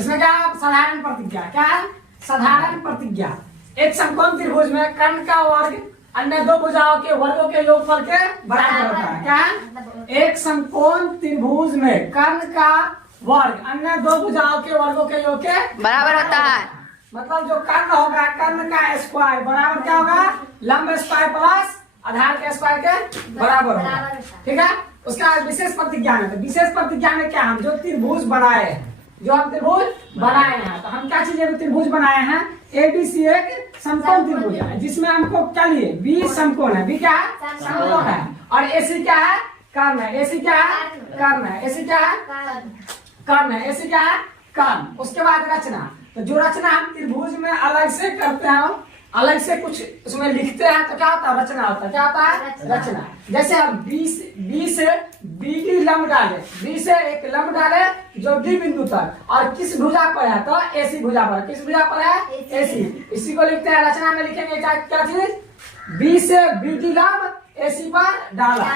इसमें क्या साधारण प्रतिज्ञा, क्या है साधारण प्रतिज्ञा। एक समकोण त्रिभुज में कर्ण का वर्ग अन्य दो भुजाओं के वर्गों के योगफल के बराबर होता है। क्या है एक समकोण त्रिभुज में कर्ण का वर्ग अन्य दो भुजाओं के वर्गों के योग के बराबर होता है। मतलब जो कर्ण होगा कर्ण का स्क्वायर बराबर क्या होगा लंब स्क्वायर प्लस आधार के स्क्वायर के बराबर होगा। ठीक है, उसका विशेष प्रतिज्ञा में, तो विशेष प्रतिज्ञा में क्या हम जो त्रिभुज बनाए हैं, जो हम त्रिभुज बनाए हैं, तो हम क्या चीजें त्रिभुज बनाए हैं, एबीसी एक समकोण त्रिभुज है जिसमें हमको क्या लिए बी समकोण है, बी क्या है समकोण है, और एसी क्या है कर्ण है, एसी क्या है कर्ण है, एसी क्या है कर्ण है, एसी क्या है कर्ण। उसके बाद रचना, तो जो रचना हम त्रिभुज में अलग से करते हैं, अलग से कुछ उसमें लिखते हैं, तो क्या होता है रचना होता है। क्या होता है रचना। जैसे हम बी से बीडी लंब डाले, बी से एक लंब डाले जो डी बिंदु तक, और किस भुजा पर है तो एसी भुजा पर, किस भुजा पर है एसी, इसी को लिखते हैं। रचना में लिखेंगे क्या चीज, बी से बीडी लंब एसी पर डाला,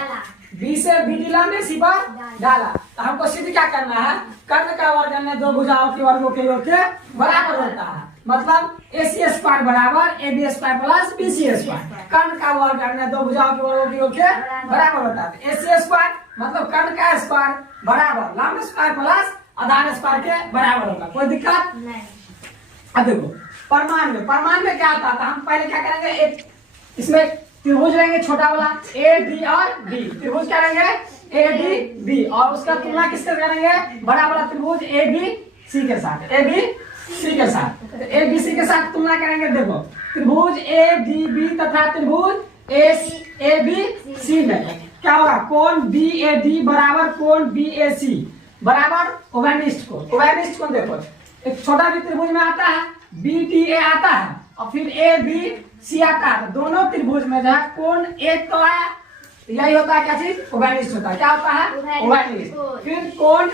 बी से बीडी लंब एसी पर डाला। तो हमको सिद्ध क्या करना है, कर्ण का वर्ग अन्य दो भुजाओं के वर्गों के योग के बराबर होता है। मतलब एसी स्क्वायर बराबर AB square plus BC square, कर्ण का वर्ग अन्य दो भुजाओं के वर्गों के योग के बराबर होता है। एसी स्क्वायर मतलब कर्ण का स्क्वायर बराबर लंब स्क्वायर प्लस आधार स्क्वायर के बराबर होगा। कोई दिक्कत नहीं। अब देखो परमाण में क्या होता था, हम पहले क्या करेंगे, एक इसमें त्रिभुज लेंगे छोटा वाला ए डी और बी, त्रिभुज क्या लेंगे ए डी बी, और उसका तुलना किससे करेंगे बड़ा वाला त्रिभुज ए बी सी के साथ, ए बी सी के साथ, ए बी सी के साथ तुलना करेंगे। देखो त्रिभुज ए डी बी तथा त्रिभुज ए बी सी में क्या होगा, कोण बी ए डी बराबर कोण बी ए सी बराबर उभयनिष्ठ कोण। उभयनिष्ठ कोण देखो एक छोटा भी त्रिभुज में आता है, बी डी ए आता है और फिर ए बी सी आता है, दोनों त्रिभुज में जहाँ कोण एक तो आया, यही होता है क्या चीज उभयनिष्ठ होता है। क्या होता है उभयनिष्ठ। फिर कोण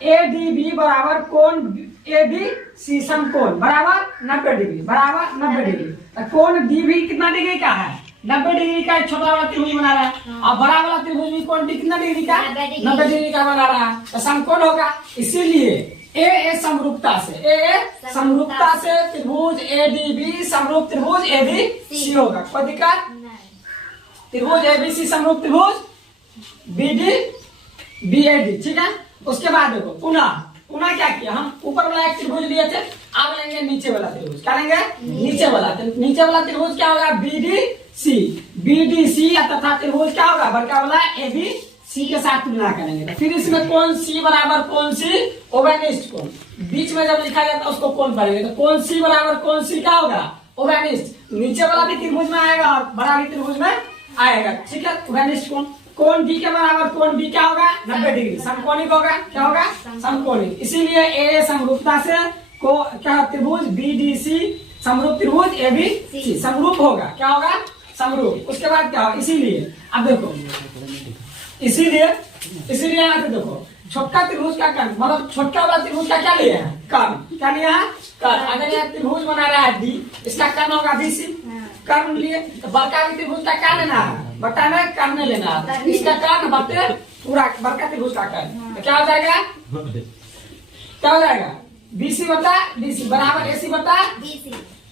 ए डी बी बराबर कोण ए बी सी समकोण बराबर 90 डिग्री, बराबर 90 डिग्री। तो कोण डी भी कितना डिग्री का है 90 डिग्री का, एक छोटा वाला त्रिभुज बना रहा है, और बड़ा वाला त्रिभुज भी कोण डी कितना डिग्री का 90 डिग्री का बना रहा है, तो समकोण होगा। इसीलिए ए समरूपता से त्रिभुज ए डी बी समरूप त्रिभुज ए बी सी होगा। कोई दिक्कत, त्रिभुज ए बी सी समरूप त्रिभुज B D B A D. ठीक है, उसके बाद देखो पुनः क्या किया, हम ऊपर वाला एक त्रिभुज लिए थे, अब लेंगे नीचे वाला त्रिभुज। क्या लेंगे नीचे वाला, तो नीचे वाला त्रिभुज क्या होगा बी डी सी तथा त्रिभुज क्या होगा बड़का वाला ए बी सी के साथ तुलना करेंगे। फिर इसमें कोण सी बराबर कोण सी उभयनिष्ठ कोण, बीच में जब लिखा जाता है उसको कोण पढ़ेंगे, तो कोण सी बराबर कोण सी क्या होगा उभयनिष्ठ। नीचे वाला भी त्रिभुज में आएगा और बड़ा भी त्रिभुज में आएगा। ठीक है, उभयनिष्ठ कोण। कोण डी के बराबर कोण बी क्या होगा 90 डिग्री, समकोणिक होगा। क्या होगा समकोणिक। इसीलिए ए समरूपता से को क्या त्रिभुज बी डी सी समरूप त्रिभुज ए बी सी समरूप होगा। क्या होगा समरूप। उसके बाद क्या होगा, इसीलिए अब देखो इसीलिए यहाँ पे देखो छोटका त्रिभुज का कर्ण, मतलब छोटका वाला त्रिभुज का क्या लिया है कर्ण, क्या लिया है कर्ण। अगर यह त्रिभुज बना रहा है डी, इसका कर्ण होगा बीसी, कर्ण लिए, तो बड़का त्रिभुज का क्या लेना है बटा में कर्ण लेना है, इसका कर्ण बटे पूरा बड़का त्रिभुज का कर्ण, तो क्या हो जाएगा बीसी बटा बीसी बराबर एसी बटा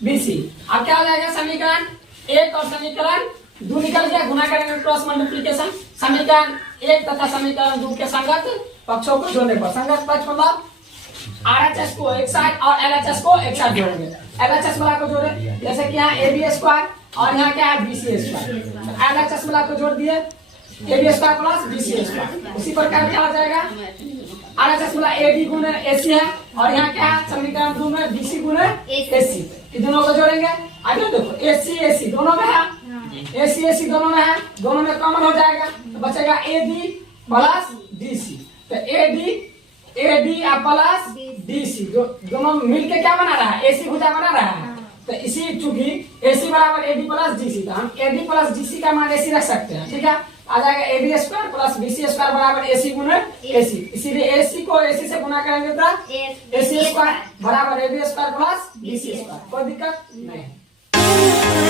बीसी। अब क्या हो जाएगा समीकरण एक और समीकरण दो निकल गया, गुना करेंगे क्रॉस मल्टीप्लिकेशन, समीकरण एक तथा समीकरण दो के संगत पक्षों को जोड़ने पर, संगत पक्ष मतलब आरएचएस को एक साथ और एलएचएस को एक साथ जोड़ेंगे। एलएचएस वाला को जोड़े, जैसे कि यहाँ ए बी स्क्वायर और यहाँ क्या है बीसी स्क्वायर, एलएचएस वाला को जोड़ दिए A B square plus BC square. उसी प्रकार क्या हो जाएगा आरएचएस वाला ए बी गुणे एसी है, और यहाँ क्या है समीकरण दो में बीसी गुणे एसी, इन दोनों को जोड़ेंगे। आगे देखो एसी एसी दोनों में है, एसी दोनों में है, दोनों में कॉमन हो जाएगा, तो बचेगा A D plus D C. तो A D plus D C दोनों मिलके क्या बना रहा है एसी भुजा बना रहा है। तो इसी चूंकि एसी बराबर A D plus D C, तो हम A D plus D C का मान एसी रख सकते हैं। ठीक है, आ जाएगा A B square plus B C square बराबर एसी गुणे एसी। इसीलिए एसी को एसी से गुना करेंगे तो एसी स्क्वायर बराबर A B square plus B C square. कोई दिक्कत नहीं।